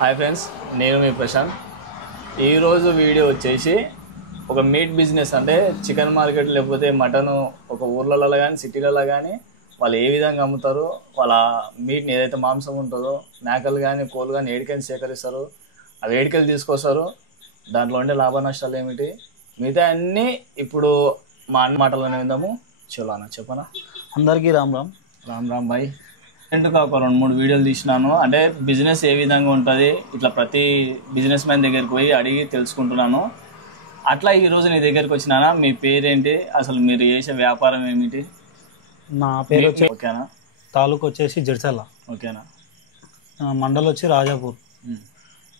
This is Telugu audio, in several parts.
హాయ్ ఫ్రెండ్స్, నేను మీ ప్రశాంత్. ఈరోజు వీడియో వచ్చేసి ఒక మీట్ బిజినెస్, అంటే చికెన్ మార్కెట్ లేకపోతే మటన్ ఒక ఊర్లలో కానీ సిటీలలో కానీ వాళ్ళు ఏ విధంగా అమ్ముతారు, వాళ్ళ మీట్ని ఏదైతే మాంసం ఉంటుందో మేకలు కానీ కోళ్ళు కానీ ఏడికని సేకరిస్తారు, అవి ఏడికలు తీసుకొస్తారు, దాంట్లో ఉండే లాభ నష్టాలు ఏమిటి, మిగతా అన్నీ ఇప్పుడు మా అన్న మాటలోనే విందాము. చలో అన్న చెప్పనా. అందరికీ రామ్ రామ్. రామ్ రామ్ భాయ్. రీసెంట్గా ఒక 2-3 వీడియోలు తీసినాను, అంటే బిజినెస్ ఏ విధంగా ఉంటుంది ఇట్లా ప్రతి బిజినెస్ మ్యాన్ దగ్గరికి పోయి అడిగి తెలుసుకుంటున్నాను. అట్లా ఈరోజు నీ దగ్గరికి వచ్చినానా. మీ పేరేంటి, అసలు మీరు చేసే వ్యాపారం ఏమిటి? నా పేరు వచ్చి ఓకేనా. తాలూకు వచ్చేసి జడ్చర్ల. ఓకేనా. మండల్ వచ్చి రాజాపూర్,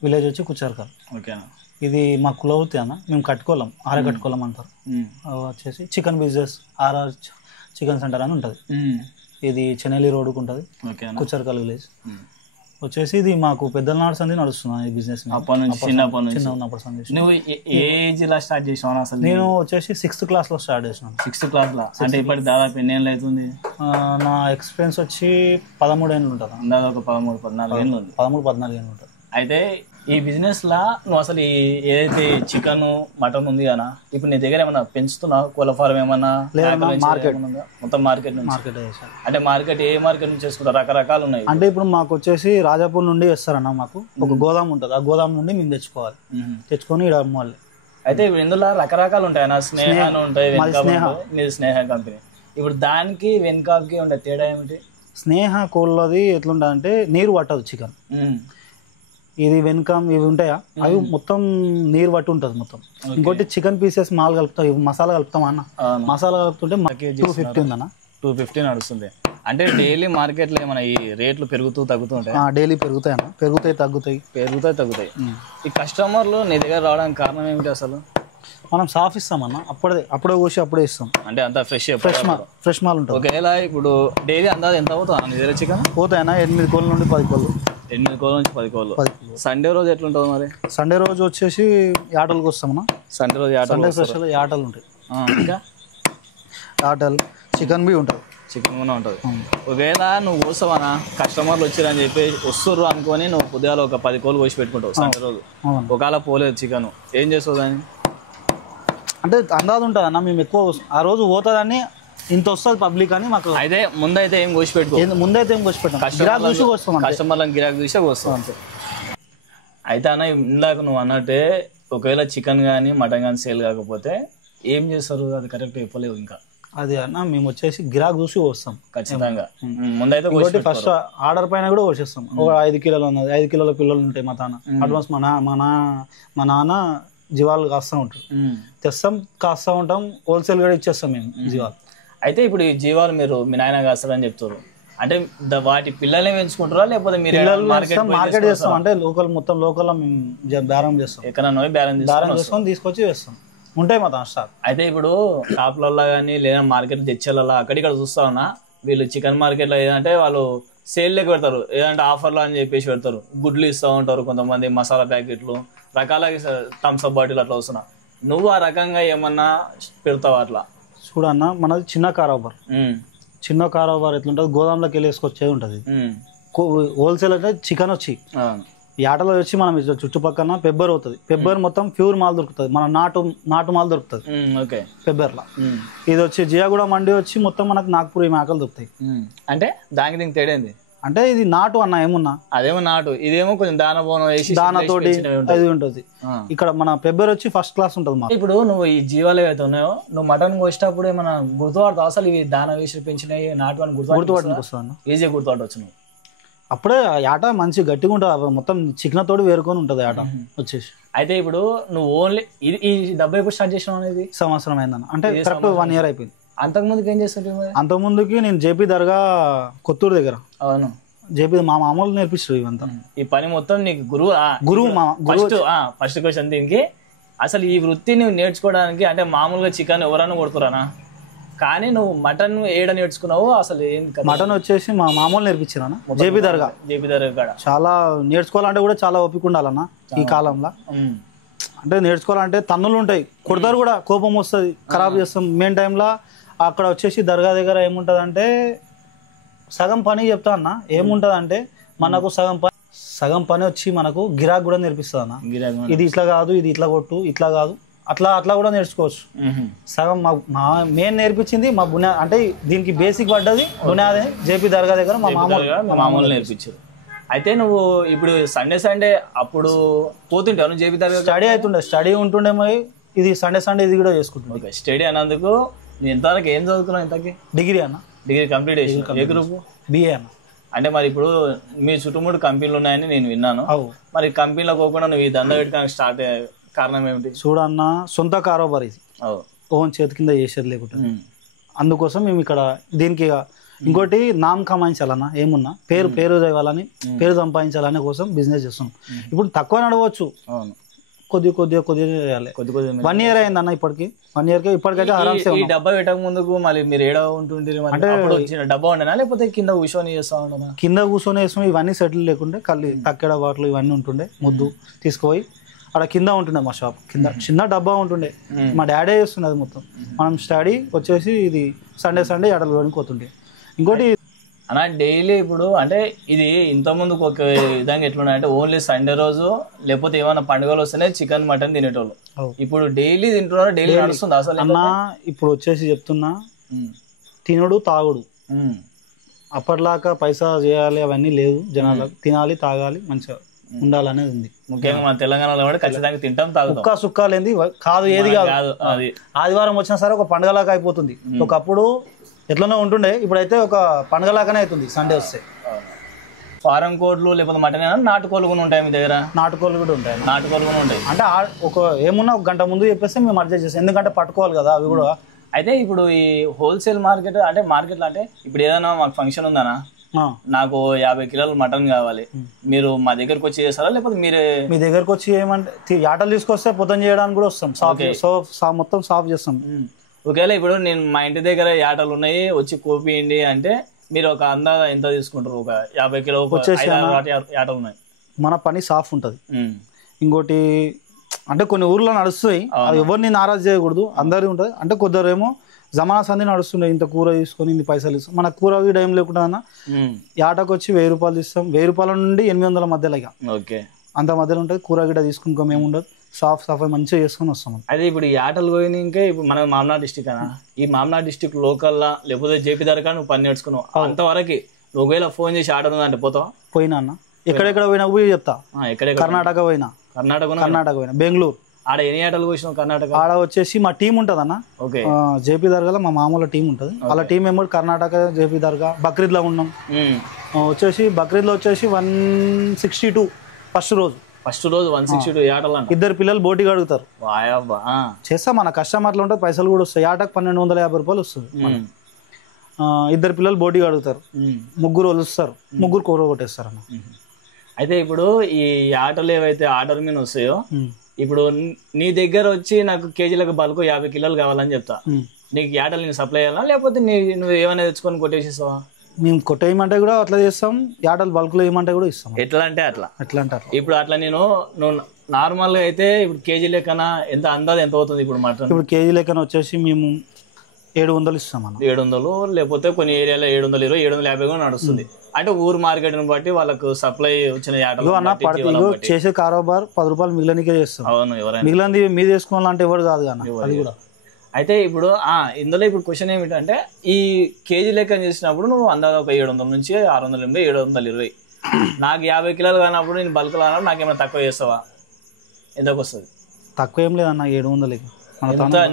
విలేజ్ వచ్చి కుచార్కల్. ఓకేనా. ఇది మా కులవృత్తి అన్న. మేము కట్టుకోలేం, ఆరే కట్టుకోలేం అంటారు. వచ్చేసి chicken business R R chicken centre అని ఉంటుంది. ఇది చెన్నెల్లి రోడ్డుకు ఉంటుంది, కుచార్కల్ విలేజ్. వచ్చేసి ఇది మాకు పెద్దల నాడు సంది నడుస్తుంది ఈ బిజినెస్. చిన్న ఉన్నప్పుడు నువ్వు ఏ ఏజ్ లా స్టార్ట్ చేసావు అసలు? నేను వచ్చేసి 6th క్లాస్లో స్టార్ట్ చేసినాను. 6th క్లాస్లో అంటే ఇప్పటి దాదాపు ఎన్ని ఏళ్ళు అవుతుంది? నా ఎక్స్పీరియన్స్ వచ్చి 13 ఏళ్ళు ఉంటుంది. దాదాపు 13-14 ఏళ్ళు ఉంది. 13-14 ఏళ్ళు ఉంటుంది. అయితే ఈ బిజినెస్ లా నువ్వు అసలు ఏదైతే చికెన్ మటన్ ఉంది కదా, ఇప్పుడు నీ దగ్గర ఏమన్నా పెంచుతున్నావు? కోళ్ళ ఫారం ఏమన్నా? మార్కెట్ మొత్తం మార్కెట్ నుంచి. మార్కెట్ అంటే మార్కెట్ ఏ మార్కెట్ నుంచి చేసుకుంటారు? రకరకాలు ఉన్నాయి. అంటే ఇప్పుడు మాకు వచ్చేసి రాజాపూర్ నుండి వస్తారన్న. మాకు ఒక గోదాం ఉంటుంది, ఆ గోదాం నుండి మేము తెచ్చుకోవాలి, తెచ్చుకొని ఇక్కడ అమ్మాలి. అయితే ఇప్పుడు ఇందులో రకరకాలు ఉంటాయి అన్న. స్నేహాలు ఉంటాయి, మీది స్నేహ కంపెనీ. ఇప్పుడు దానికి వెన్కాబ్కి ఉండే తేడా ఏమిటి? స్నేహ కోళ్ళది ఎట్లుంటా అంటే నీరు పట్టదు చికెన్. ఇది వెనకం ఇవి ఉంటాయా, అవి మొత్తం నీరు పట్టి ఉంటుంది మొత్తం. ఇంకోటి చికెన్ పీసెస్ మాల్ కలుపుతాం, మసాలా కలుపుతాం అన్న. మసాలా కలుపుతుంటే మాకు 250 ఉందన్న. 250 నడుస్తుంది. అంటే డైలీ మార్కెట్లో ఏమైనా ఈ రేట్లు పెరుగుతూ తగ్గుతూ ఉంటాయి? డైలీ పెరుగుతాయి అన్న. పెరుగుతాయి తగ్గుతాయి. ఈ కస్టమర్లు నీ దగ్గర రావడానికి కారణం ఏమిటి అసలు? మనం సాఫ్ ఇస్తామన్న. అప్పుడే కోసి అప్పుడే ఇస్తాం. అంటే అంత ఫ్రెష్ మాల్ ఉంటుంది. ఒకవేళ ఇప్పుడు డైలీ అందాజు ఎంత అవుతుంది నీ దగ్గర చికెన్? పోతాయన్న 8 కోళ్ళ నుండి 10 కోళ్ళు. 8 కోళ్ళ నుంచి 10 కోళ్ళు. సండే రోజు ఎట్లుంటుంది మరి? సండే రోజు వచ్చేసి యాటలకు వస్తామన్నా. సండే రోజు స్పెషల్ యాటలు ఉంటాయి. ఇంకా యాటలు చికెన్ బి ఉంటుంది. చికెన్ కూడా ఉంటుంది. ఒకవేళ నువ్వు కోస్తావనా, కస్టమర్లు వచ్చారని చెప్పి వస్తుర్రు అనుకొని నువ్వు పొద్దుగాల ఒక 10 కోళ్ళు కోసి పెట్టుకుంటావు సండే రోజు. ఒకవేళ పోలేదు చికెన్, ఏం చేస్తావు దాన్ని? అంటే అందాజు ఉంటుంది అన్న. మేము ఎక్కువ ఆ రోజు పోతుందని ఇంత వస్తుంది పబ్లిక్ అని మాకు. అయితే ముందైతే ఏం కోసి పెట్టుకో. ముందైతే ఏం కోసి పెట్టాం, కస్టమర్లను గిరాకీ చూసే వస్తాం అంతే. అయితే అన్న ఇందాక నువ్వు అన్నట్టే ఒకవేళ చికెన్ కానీ మటన్ కానీ సేల్ కాకపోతే ఏం చేస్తారు? అది కరెక్ట్ చెప్పలేవు ఇంకా. అది అన్న మేము వచ్చేసి గిరాకీ చూసి వస్తాం ఖచ్చితంగా. ముందైతే ఫస్ట్ ఆర్డర్ పైన కూడా వచ్చేస్తాం. ఒక 5 కిలోలు ఉన్నది, 5 కిలోల పిల్లలు ఉంటాయి. మా అడ్వాన్స్ మా నాన్న జీవాలు కాస్తూ ఉంటారు. తెస్తాం, కాస్తూ ఉంటాం. హోల్సేల్ కూడా ఇచ్చేస్తాం మేము జీవాలు. అయితే ఇప్పుడు ఈ జీవాలు మీరు మీ నాయన కాస్తారని చెప్తారు, అంటే వాటి పిల్లల్ని పెంచుకుంటారా లేకపోతే మీరు మార్కెట్ చేస్తాం? అంటే మొత్తం లోకల్ మేము బేరం చేస్తాం. ఎక్కడన్నా బేరం చేసుకొని తీసుకొచ్చి వేస్తాం. ఉంటాయి మా స్టాక్. అయితే ఇప్పుడు షాప్లలో కానీ లేదా మార్కెట్ తెచ్చేలా అక్కడిక్కడ చూస్తా ఉన్నా, వీళ్ళు చికెన్ మార్కెట్లో ఏదంటే వాళ్ళు సేల్లోకి పెడతారు, ఏదంటే ఆఫర్లు అని చెప్పేసి పెడతారు. గుడ్లు ఇస్తూ ఉంటారు కొంతమంది, మసాలా ప్యాకెట్లు, రకాల థమ్స్అప్ బాటిల్ అట్లా వస్తున్నా. నువ్వు ఆ రకంగా ఏమన్నా పెడతావు అట్లా? చూడన్న, మనది చిన్న కారోబార్. చిన్న కారోబార్ ఎట్లుంటుంది, గోదాంలోకి వెళ్ళి వేసుకొచ్చేది ఉంటుంది. హోల్సేల్ అంటే చికెన్ వచ్చి యాటలో వచ్చి మనం చుట్టుపక్కల పెబ్బర్ అవుతుంది. పెబ్బర్ మొత్తం ప్యూర్ మాల్ దొరుకుతుంది, మన నాటు మాల్ దొరుకుతుంది పెబ్బర్లో. ఇది వచ్చి జియాగూడ మండి వచ్చి మొత్తం మనకు నాగ్పూర్ మేకలు దొరుకుతాయి. అంటే దానికి దీనికి తేడేంది? అంటే ఇది నాటు అన్న, ఏమున్నా అదేమో నాటు, ఇదేమో కొంచెం దానతోటి అది ఉంటుంది. ఇక్కడ మన పెబ్బర్ వచ్చి ఫస్ట్ క్లాస్ ఉంటుంది. ఇప్పుడు నువ్వు ఈ జీవాలు ఏవైతే ఉన్నాయో, నువ్వు మటన్ కోసేటప్పుడు ఏమైనా గుర్తుపడతావు అసలు ఇవి దాన వేసి పెంచినవి నాటు అని? గుర్తుపట్టడానికి వస్తుంది, ఈజీగా గుర్తుపట్టవచ్చు నువ్వు. అప్పుడే ఆట మంచి గట్టిగా ఉంటుంది, మొత్తం చికెన్ తోటి వేరుకొని ఉంటుంది ఆట వచ్చేసి. అయితే ఇప్పుడు నువ్వు ఓన్లీ ఈ డబ్బా ఎప్పుడు స్టార్ట్ చేసినావు అనేది? సంవత్సరం అయిందన్న. అంటే కరెక్ట్ 1 year అయిపోయింది. అంతకుముందుకు ఏం చేస్తుంటే? అంతకుముందుకి నేను జేపీ దర్గా కొత్తూరు దగ్గర. అవును, జేపీ మా మామూలు నేర్పిస్తారు ఇవంతా. ఈ పని మొత్తం నీకు గురువు. ఫస్ట్ క్వశ్చన్ దీనికి, అసలు ఈ వృత్తి నువ్వు నేర్చుకోవడానికి అంటే మామూలుగా చికెన్ ఎవరన్నా కొడుతురానా, కానీ నువ్వు మటన్ ఏడ నేర్చుకున్నావు అసలు? మటన్ వచ్చేసి మా మామూలు నేర్పించారన్న, జేపీ దర్గా కాడ. చాలా నేర్చుకోవాలంటే కూడా చాలా ఓపిక ఉండాలన్న ఈ కాలంలో. అంటే నేర్చుకోవాలంటే తన్నులు ఉంటాయి, కొడతారు కూడా, కోపం వస్తుంది, ఖరాబ్ చేస్తాం. మెయిన్ టైంలో అక్కడ వచ్చేసి దర్గా దగ్గర ఏముంటుంది అంటే సగం పని చెప్తా అన్న. ఏముంటుంది అంటే మనకు సగం పని వచ్చి మనకు గిరాక్ కూడా నేర్పిస్తుంది అన్న. ఇది ఇట్లా కాదు, ఇది ఇట్లా కొట్టు, ఇట్లా కాదు, అట్లా కూడా నేర్చుకోవచ్చు. సగం మా మెయిన్ నేర్పించింది మా బునియాద్, అంటే దీనికి బేసిక్ పడ్డది బునియాద్ జేపీ దర్గా దగ్గర మా మామూలు నేర్పించారు. అయితే నువ్వు ఇప్పుడు సండే అప్పుడు పోతుంటావు నువ్వు జేపీ దర్గా? స్టడీ ఉంటుండే, మరి ఇది సండే ఇది కూడా చేసుకుంటున్నాను. స్టడీ అన్నందుకు నేను ఇంతవరకు ఏం చదువుకున్నావు? ఇంతకి డిగ్రీ అన్న. డిగ్రీ కంప్లీట్ చేసి ఏ గ్రూప్? బిఏ అన్న. అంటే మరి ఇప్పుడు మీ చుట్టుముట్టు కంపెనీలు ఉన్నాయని నేను విన్నాను. మరి కంపెనీలో పోకుండా నువ్వు ఈ దందా పెట్టుకోవడానికి స్టార్ట్ కారణం ఏమిటి? చూడన్న, సొంత కారోబార్ ఇది, ఓన్ చేతి కింద చేసేది లేకుండా. అందుకోసం మేము ఇక్కడ దీనికి ఇంకోటి నామ్ కమాయించాలన్నా, ఏమున్నా పేరు తేవాలని, పేరు సంపాదించాలనే కోసం బిజినెస్ చేస్తున్నాం. ఇప్పుడు తక్కువ నడవచ్చు, కొద్దిగా చేయాలి. 1 year అయింది అన్న. ఇప్పటికి 1 year ఇప్పటికైతే ఆరామ్సే. ఈ డబ్బా పెట్టక ముందుకు మళ్ళీ మీరు ఏడా ఉంటుండే? అంటే డబ్బా ఉండనా లేకపోతే కింద కూర్చొని చేస్తా ఉండనా? కింద కూర్చొని వేస్తాం. ఇవన్నీ సెటిల్ లేకుంటే కళ్ళు తక్కెడ బాటలు ఇవన్నీ ఉంటుండే. ముద్దు తీసుకుపోయి అక్కడ కింద ఉంటుండే, మా షాప్ కింద చిన్న డబ్బా ఉంటుండే. మా డాడీ చేస్తుండే అది మొత్తం. మనం స్టడీ వచ్చేసి ఇది సండే ఆటలు వేయడానికి పోతుండే. ఇంకోటి అన్న, డైలీ ఇప్పుడు అంటే ఇది ఇంతకుముందుకు ఒక విధంగా ఎట్లున్నాయి అంటే ఓన్లీ సండే రోజు లేకపోతే ఏమైనా పండుగలు వస్తేనే చికెన్ మటన్ తినేటోళ్ళు. ఇప్పుడు డైలీ తింటున్నారు, డైలీ నడుస్తుంది అసలు అన్న. ఇప్పుడు వచ్చేసి చెప్తున్నా, తినడు తాగుడు అప్పట్లాగా పైసా చేయాలి అవన్నీ లేదు. జనాలకు తినాలి, తాగాలి, మంచిగా ఉండాలనేది ఉంది. ముఖ్యంగా మన తెలంగాణలో కూడా ఖచ్చితంగా తింటాం, తాగుతాం. సుక్కాలేంది కాదు, ఏది కాదు. అది ఆదివారం వచ్చినా సరే ఒక పండుగలాగా అయిపోతుంది. ఒకప్పుడు ఎట్లనో ఉంటుండే, ఇప్పుడైతే ఒక పండుగలాగానే అవుతుంది సండే వస్తే. ఫారం కోళ్ళు లేకపోతే మటన్ నాటుకోళ్ళు కూడా ఉంటాయి మీ దగ్గర? నాటుకోళ్ళు కూడా ఉంటాయి. నాటుకోళ్ళు కూడా ఉంటాయి. అంటే ఏమున్నా 1 గంట ముందు చెప్పేస్తే మేము అడ్జస్ట్ చేస్తాం, ఎందుకంటే పట్టుకోవాలి కదా అవి కూడా. అయితే ఇప్పుడు ఈ హోల్సేల్ మార్కెట్ అంటే మార్కెట్లో అంటే ఇప్పుడు ఏదైనా మాకు ఫంక్షన్ ఉందనా, నాకు 50 కిలోలు మటన్ కావాలి, మీరు మా దగ్గరకు వచ్చి చేస్తారా లేకపోతే మీరే? మీ దగ్గరకు వచ్చి ఏమంటే ఆటలు తీసుకొస్తే పొద్దున చేయడానికి కూడా వస్తాం, మొత్తం సాఫ్ చేస్తాం. ఒకవేళ ఇప్పుడు నేను మా ఇంటి దగ్గర యాటలు ఉన్నాయి వచ్చి కోపియండి అంటే మీరు ఒక అందాజ ఎంత తీసుకుంటారు? ఒక 50 కిలో యాటలు ఉన్నాయి. మన పని సాఫ్ ఉంటుంది. ఇంకోటి అంటే కొన్ని ఊర్లో నడుస్తాయి, ఎవరిని నారాజు చేయకూడదు, అందరి ఉంటుంది. అంటే కొందరేమో జమానా సంధి నడుస్తుండే, ఇంత కూర తీసుకొని ఇన్ని పైసలు ఇస్తాం. మన కూర టైం లేకుండా యాటకు వచ్చి 1000 రూపాయలు ఇస్తాం. 1000 రూపాయల నుండి 800 మధ్యలో ఇక అంత మధ్యలో ఉంటుంది. కూర గిడ తీసుకుని మేము ఉండదు, సఫాయి మంచిగా చేసుకుని వస్తాం. అదే ఇప్పుడు ఈ ఆటలు పోయిన ఇంకా ఇప్పుడు మన మామనాడు డిస్టిక్ అన్న, ఈ మామనాడు డిస్టిక్ లోకల్లా లేకపోతే జేపీ దర్గా నువ్వు పని నేర్చుకున్నావు అంతవరకు ఒకవేళ ఫోన్ చేసి ఆర్డర్ ఉందంటే పోతావా? పోయినా అన్న, ఎక్కడెక్కడ పోయినా పోయి చెప్తా. కర్ణాటక పోయినా, బెంగళూరు. ఆడ ఎన్ని ఆటలు పోయినావు కర్ణాటక? ఆడ వచ్చేసి మా టీం ఉంటుంది అన్న, జేపీ దర్గాలో మా మామూలు టీం ఉంటుంది. వాళ్ళ టీం మెంబర్ కర్ణాటక జేపీ దర్గా. బక్రీద్లో ఉన్నాం వచ్చేసి, బక్రీద్లో వచ్చేసి 162 ఫస్ట్ రోజు 162 ఆటలు. 2 పిల్లలు బోటిగా అడుగుతారు, చేస్తా. మన కష్టం అట్లా ఉంటుంది, పైసలు కూడా వస్తాయి. ఆటకు 1250 రూపాయలు వస్తుంది. 2 పిల్లలు బోటిగా అడుగుతారు, 3 వాళ్ళు వస్తారు, 3 కూర కొట్టేస్తారు అన్న. అయితే ఇప్పుడు ఈ ఆటలు ఏవైతే ఆర్డర్ మీద వస్తాయో, ఇప్పుడు నీ దగ్గర వచ్చి నాకు కేజీలకు బల్క్ 50 కిలోలు కావాలని చెప్తా, నీకు ఆటలు నేను సప్లై చేయాలా లేకపోతే నువ్వు ఏమైనా తెచ్చుకొని కొట్టేసిస్తావా? మేము కొట్టేయమంటే కూడా అట్లా చేస్తాం, ఆటలు బల్క్లో ఏమంటే కూడా ఇస్తాం. ఎట్లా అంటే అట్లా. ఇప్పుడు అట్లా నువ్వు నార్మల్గా అయితే ఇప్పుడు కేజీ లెక్కన ఎంత అందాది ఎంత అవుతుంది ఇప్పుడు మటన్? ఇప్పుడు కేజీ లెక్కన వచ్చేసి మేము 700 ఇస్తాం అన్న. 700 లేకపోతే కొన్ని ఏరియాలో 720, 750 కూడా నడుస్తుంది. అంటే ఊరు మార్కెట్ బట్టి వాళ్ళకు సప్లై వచ్చిన చేసే కారోబార్ 10 రూపాయలు మిగిలినకే చేస్తాం. అవును, ఎవరైనా మిగిలింది మీద వేసుకోవాలంటే ఎవరు కాదు కానీ అది కూడా. అయితే ఇప్పుడు ఇందులో ఇప్పుడు క్వశ్చన్ ఏమిటంటే, ఈ కేజీ లెక్క చేసినప్పుడు నువ్వు అందాక ఒక 700 నుంచి 680, 720. నాకు 50 కిలోలు కానప్పుడు నేను బల్క్ కానప్పుడు నాకేమైనా తక్కువ చేస్తావా? ఎంతకు వస్తుంది? తక్కువ ఏం లేదన్న, 700.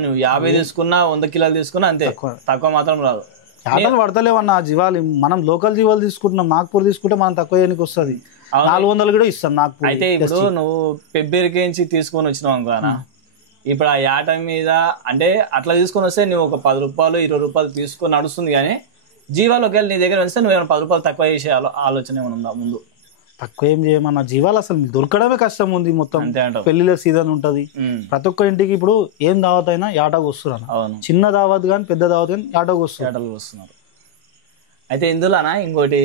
నువ్వు 50 తీసుకున్నా 100 కిలోలు తీసుకున్నా అంతే, తక్కువ మాత్రం రాదు. ఆటలు పడతలేవన్న జీవాలు. మనం లోకల్ జీవాలు తీసుకుంటున్నాం, నాగ్పూర్ తీసుకుంటే మనం తక్కువ చేయడానికి వస్తుంది. 400 కూడా ఇస్తాం నాగ్పూర్. అయితే ఇప్పుడు నువ్వు పెబ్బేరికించి తీసుకొని వచ్చినావు అనుకోనా, ఇప్పుడు ఆ యాట మీద అంటే అట్లా తీసుకొని వస్తే నువ్వు ఒక 10 రూపాయలు 20 రూపాయలు తీసుకొని నడుస్తుంది. కానీ జీవాలు ఒకవేళ నీ దగ్గర వస్తే నువ్వు 10 రూపాయలు తక్కువ చేసే ఆలోచన ఏమైనా ఉందా ముందు? తక్కువ ఏం చేయమన్నా, జీవాలు అసలు దొరకడమే కష్టం ఉంది. మొత్తం పెళ్లిల సీజన్ ఉంటది, ప్రతి ఒక్క ఇంటికి ఇప్పుడు ఏం దావత్ అయినా యాటకు వస్తున్నారు. చిన్న దావత్ కానీ పెద్ద దావత్ కానీ యాటకు వస్తున్నారు. అయితే ఇందులోనా ఇంకోటి,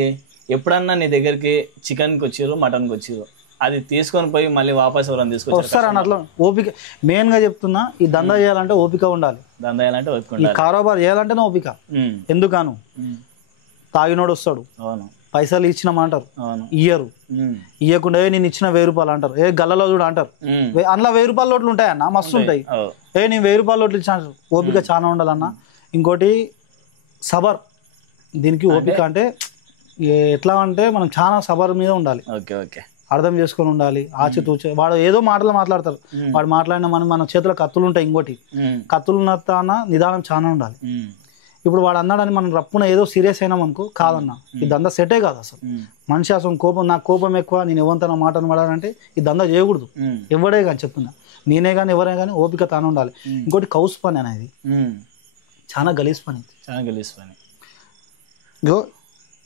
ఎప్పుడన్నా నీ దగ్గరికి చికెన్కి వచ్చారు, మటన్కి వచ్చారు, అది తీసుకొని పోయి మళ్ళీ వాపస్ ఎవరైనా తీసుకొచ్చారు? అట్లా ఓపిక మెయిన్ గా చెప్తున్నా. ఈ దందా చేయాలంటే ఓపిక ఉండాలి. దందా చేయాలంటే కారోబార్ చేయాలంటేనే ఓపిక. ఎందుకను తాగినోడు వస్తాడు, పైసలు ఇచ్చినామంటారు, ఇయ్యరు. ఇయ్యకుండా నేను ఇచ్చిన 1000 రూపాయలు అంటారు, గల్లలో చూడ అంటారు. అందులో 1000 రూపాయల నోట్లు ఉంటాయన్న, మస్తు ఉంటాయి. నేను 1000 రూపాయల నోట్లు ఇచ్చిన. ఓపిక చాలా ఉండాలన్న. ఇంకోటి సబర్, దీనికి ఓపిక అంటే ఎట్లా అంటే మనం చాలా సబర్ మీద ఉండాలి. అర్థం చేసుకొని ఉండాలి. ఆచితూచే వాడు ఏదో మాటలు మాట్లాడతారు, వాడు మాట్లాడిన మన చేతిలో కత్తులు ఉంటాయి. ఇంకోటి కత్తులు ఉన్న నిదానం చాలా ఉండాలి. ఇప్పుడు వాడు అన్నాడని మనం రప్పున ఏదో సీరియస్ అయినాం అనుకో, కాదన్నా ఈ దందా సెటే కాదు అసలు. మనిషి అసలు కోపం, నాకు కోపం ఎక్కువ, నేను ఎవరితో మాటను పడాలంటే ఈ దందా చేయకూడదు. ఎవడే కానీ చెప్తున్నా, నేనే కానీ ఎవరైనా కానీ ఓపిక తాను ఉండాలి. ఇంకోటి కౌస్ పని అనేది చాలా గలీజ్ పని.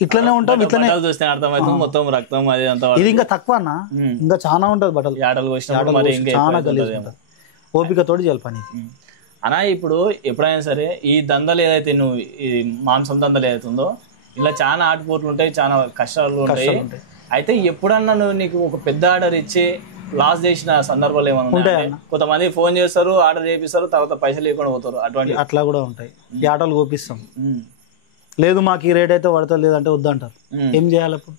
ఇట్లనే ఉంటాం, ఇట్లనే మొత్తం రక్తం అది అంతా. ఇది ఇంకా తక్కువ అన్న, ఇంకా చాలా ఉంటది బట్టలు, చాలా గలీజ్ ఉంటుంది. ఓపికతోటి చేయాలి పని అన్నా. ఇప్పుడు ఎప్పుడైనా సరే ఈ దందలు ఏదైతే నువ్వు ఈ మాంసం దందలు ఏదైతుందో ఇలా చాలా ఆటుపోట్లు ఉంటాయి, చాలా కష్టాలు ఉంటాయి. అయితే ఎప్పుడన్నా నువ్వు నీకు ఒక పెద్ద ఆర్డర్ ఇచ్చి లాస్ చేసిన సందర్భాలు ఏమైనా ఉంటాయి? కొంతమంది ఫోన్ చేస్తారు, ఆర్డర్ చేపిస్తారు, తర్వాత పైసలు లేకుండా పోతారు. అటువంటి అట్లా కూడా ఉంటాయి. ఈ ఆటోలు కోపిస్తాం, లేదు మాకు ఈ రేట్ అయితే పడతారు, లేదంటే వద్దంటారు. ఏం చేయాలి అప్పుడు?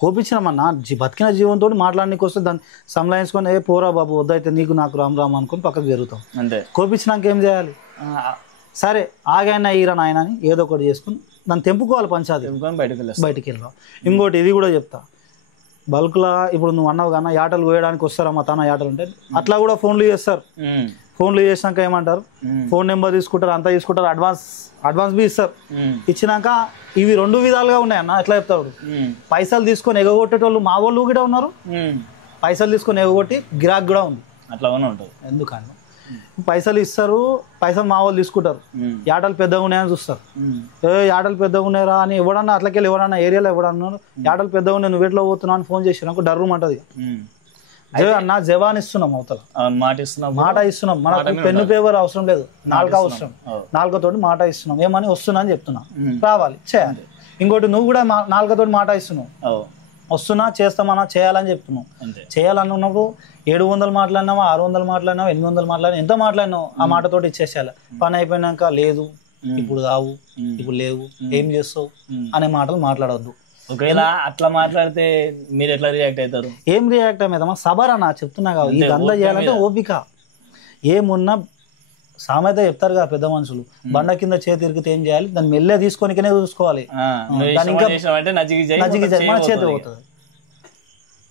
కోపించినామన్నా, బతికిన జీవంతో మాట్లాడడానికి వస్తే దాన్ని సంలాయించుకొని పోరా బాబు వద్దయితే నీకు నాకు రామ్ రామ్ అనుకుని పక్కకు జరుగుతాం. అంటే కోపించినాక ఏం చేయాలి? సరే ఆగైనా ఈరా నాయన అని ఏదో ఒకటి చేసుకుని దాన్ని తెంపుకోవాలి, పంచాది బయటికి వెళ్ళాం. ఇంకోటి ఇది కూడా చెప్తా, బల్క్లా ఇప్పుడు నువ్వు అన్నావు కన్నా యాటలు కోయడానికి వస్తారా మా తాన యాటలు అంటే, అట్లా కూడా ఫోన్లు చేస్తారు. ఫోన్లు చేసినాక ఏమంటారు, ఫోన్ నెంబర్ తీసుకుంటారు, అంతా తీసుకుంటారు, అడ్వాన్స్ బి ఇస్తారు. ఇచ్చినాక ఇవి 2 విధాలుగా ఉన్నాయన్న. ఎట్లా చెప్తాడు, పైసలు తీసుకొని ఎగగొట్టేటోళ్ళు మా వాళ్ళు కూడా ఉన్నారు, పైసలు తీసుకొని ఎగగొట్టి గిరాక్ కూడా ఉంది. అట్లా ఉంటుంది. ఎందుకన్నా పైసలు ఇస్తారు, పైసలు మా వాళ్ళు తీసుకుంటారు, యాటలు పెద్దగా ఉన్నాయని చూస్తారు. యాటలు పెద్దగా ఉన్నాయరా అని ఎవడన్నా అట్లకెళ్ళి ఎవడన్నా ఏరియాలో ఎవడన్నా యాటలు పెద్దగా ఉన్నాయి నువ్వు ఎట్లా పోతున్నావు అని ఫోన్ చేసినాక డర్రు అంటది. అన్న జవాన్ ఇస్తున్నాం, అవతల మాట ఇస్తున్నాం, మనకు పెన్ను పేపర్ అవసరం లేదు, నాలుక అవసరం, నాలుకతోటి మాట ఇస్తున్నాం. ఏమని వస్తున్నా అని చెప్తున్నా, రావాలి చేయాలి. ఇంకోటి నువ్వు కూడా నాలుకతోటి మాట ఇస్తున్నావు, వస్తున్నా చేస్తామన్నా చేయాలని చెప్తున్నావు. చేయాలన్నప్పుడు 700 మాట్లాడినావా, 600 మాట్లాడినావా, 800 మాట్లాడినా, ఎంత మాట్లాడినావు ఆ మాటతోటి ఇచ్చేసేయాలి. పని అయిపోయినాక లేదు ఇప్పుడు కావు, ఇప్పుడు లేవు, ఏం చేస్తావు అనే మాటలు మాట్లాడవద్దు. ఒకవేళ అట్లా మాట్లాడితే మీరు ఎట్లా రియాక్ట్ అవుతారు? ఏం రియాక్ట్ అయ్యేదమ్మా, సబర్ అన్న చెప్తున్నా కాదు. ఈ దందా చేయాలంటే ఓపిక. ఏమున్నా సామెత చెప్తారు కదా పెద్ద మనుషులు, బండ కింద చేతి ఇరికితే ఏం చేయాలి, దాన్ని మెల్లే తీసుకొనికనే చూసుకోవాలి. మన చేతి పోతుంది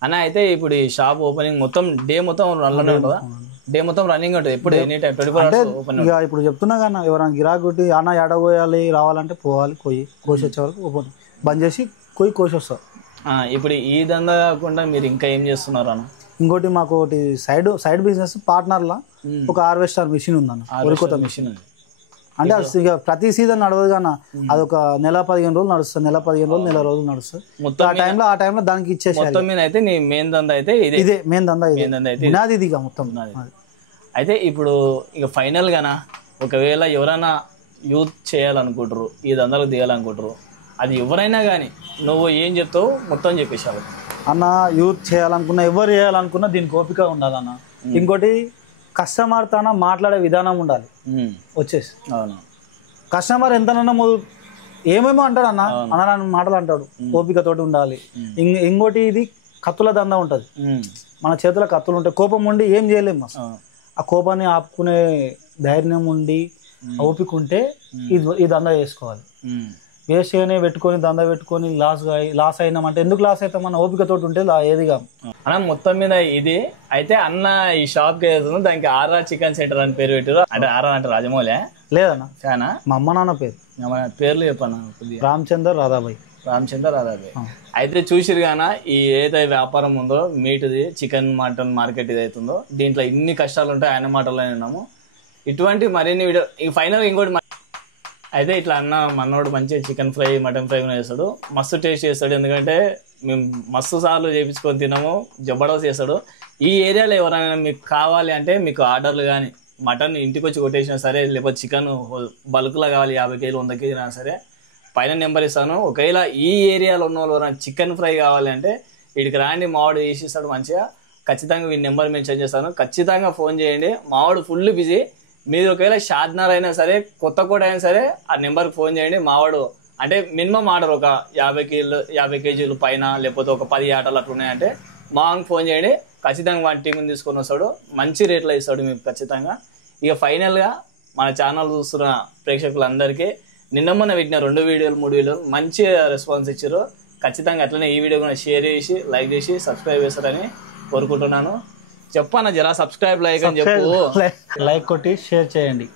అన్న. అయితే ఇప్పుడు ఈ షాప్ ఓపెనింగ్ మొత్తం డే మొత్తం రన్లోనే ఉంటుందా? డే మొత్తం రన్నింగ్ ఉంటుంది ఎప్పుడు? Any time 24 hours open. ఇక ఇప్పుడు చెప్తున్నా కన్నా, ఎవరైనా గిరాకీ కొట్టి అన్న ఎడగోయాలి రావాలంటే పోవాలి, కోసి వచ్చే వరకు ఓపెన్ బంద్ చేసి కోసి వస్తారు. ఇప్పుడు ఈ దందా కాకుండా మీరు ఇంకా ఏం చేస్తున్నారు అన్న? ఇంకోటి మాకు ఒకటి సైడ్ బిజినెస్ పార్ట్నర్లా ఒక హార్వెస్టర్ మిషన్ ఉందన్న, కొత్త మిషన్. అంటే ఇక ప్రతి సీజన్ నడవదు కానీ అదొక నెల 15 రోజులు నడుస్తుంది, నెల రోజులు నడుస్తుంది. ఆ టైంలో దానికి ఇచ్చేసి అయితే నీ మెయిన్ దందా అయితే ఇదే మెయిన్ దందా, నాది ఇది మొత్తం. అయితే ఇప్పుడు ఇక ఫైనల్ గానా ఒకవేళ ఎవరైనా యూత్ చేయాలనుకుంటారు, ఈ దందాలకు దిగాలనుకుంటారు, అది ఎవరైనా కానీ నువ్వు ఏం చెప్తావు మొత్తం చెప్పేసావు అన్న. యూత్ చేయాలనుకున్నా, ఎవరు చేయాలనుకున్నా దీనికి ఓపిక ఉండాలన్న. ఇంకోటి కస్టమర్ తన మాట్లాడే విధానం ఉండాలి. వచ్చేసి కస్టమర్ ఎంతనన్నా ఏమేమో అంటాడు అన్న మాటలు అంటాడు, ఓపికతోటి ఉండాలి. ఇంకోటి ఇది కత్తుల దందా ఉంటుంది, మన చేతిలో కత్తులు ఉంటాయి. కోపం ఉండి ఏం చేయలేము, ఆ కోపాన్ని ఆపుకునే ధైర్యం ఉండి ఓపిక ఉంటే ఈ దందా చేసుకోవాలి. వేస్ట్గానే పెట్టుకొని దందా పెట్టుకొని లాస్ అయినామంటే ఎందుకు లాస్ అవుతాం? మన ఓపికతోటి ఉంటే ఏదిగా అన్న. మొత్తం మీద ఇది అయితే అన్న ఈ షాప్ కి వెళ్తున్నాం, దానికి ఆర్ఆర్ చికెన్ సెంటర్ అని పేరు పెట్టారు. అంటే ఆర్ఆర్ అంటే రాజమౌళి లేదన్న, ఫ్యానా? మా అమ్మ నాన్న పేర్లు చెప్పన్నా. రామచంద్ర రాధాబాయ్. అయితే చూసిరు గాన ఈ ఏదైతే వ్యాపారం ఉందో మీట్ది, చికెన్ మటన్ మార్కెట్ ఏదైతుందో దీంట్లో ఇన్ని కష్టాలు ఉంటాయి ఆయన మాటల్లోనే విన్నాము. ఇటువంటి మరిన్ని వీడియో ఈ ఫైనల్ ఇంకోటి అయితే ఇట్లా అన్న మనోడు మంచిగా చికెన్ ఫ్రై మటన్ ఫ్రై చేస్తాడు, మస్తు టేస్ట్ చేస్తాడు. ఎందుకంటే మేము మస్తు సార్లు చేయించుకొని తిన్నాము, జబర్దస్త్ చేస్తాడు. ఈ ఏరియాలో ఎవరైనా మీకు కావాలి అంటే మీకు ఆర్డర్లు కానీ మటన్ ఇంటికి వచ్చి కొట్టేసినా సరే, లేకపోతే చికెన్ బల్క్లో కావాలి 50 కేజీలు 100 కేజీలు అయినా సరే పైన నెంబర్ ఇస్తాను. ఒకవేళ ఈ ఏరియాలో ఉన్న వాళ్ళు ఎవరైనా చికెన్ ఫ్రై కావాలి అంటే వీడికి రాండి, మావాడు వేసిస్తాడు మంచిగా. ఖచ్చితంగా వీడి నెంబర్ మెన్షన్ చేస్తాను, ఖచ్చితంగా ఫోన్ చేయండి. మావాడు ఫుల్ బిజీ. మీరు ఒకవేళ షాద్నగర్ అయినా సరే, కొత్తకోట అయినా సరే ఆ నెంబర్కి ఫోన్ చేయండి, మావాడు అంటే మినిమం ఆర్డర్ ఒక 50 కేజీలు పైన లేకపోతే ఒక 10 ఆటలు అట్లా ఉన్నాయంటే మాకు ఫోన్ చేయండి, ఖచ్చితంగా వాటి టీంని తీసుకొని వస్తాడు, మంచి రేట్లో ఇస్తాడు మీకు ఖచ్చితంగా. ఇక ఫైనల్గా మన ఛానల్ చూస్తున్న ప్రేక్షకులందరికీ నిన్న మొన్న పెట్టిన 2 వీడియోలు 3 వీడియోలు మంచి రెస్పాన్స్ ఇచ్చారు. ఖచ్చితంగా అట్లనే ఈ వీడియో కూడా షేర్ చేసి లైక్ చేసి సబ్స్క్రైబ్ చేస్తారని కోరుకుంటున్నాను. చెప్పన్నా జరా సబ్స్క్రైబ్ లైక్ అని చెప్పు. లైక్ కొట్టి షేర్ చేయండి.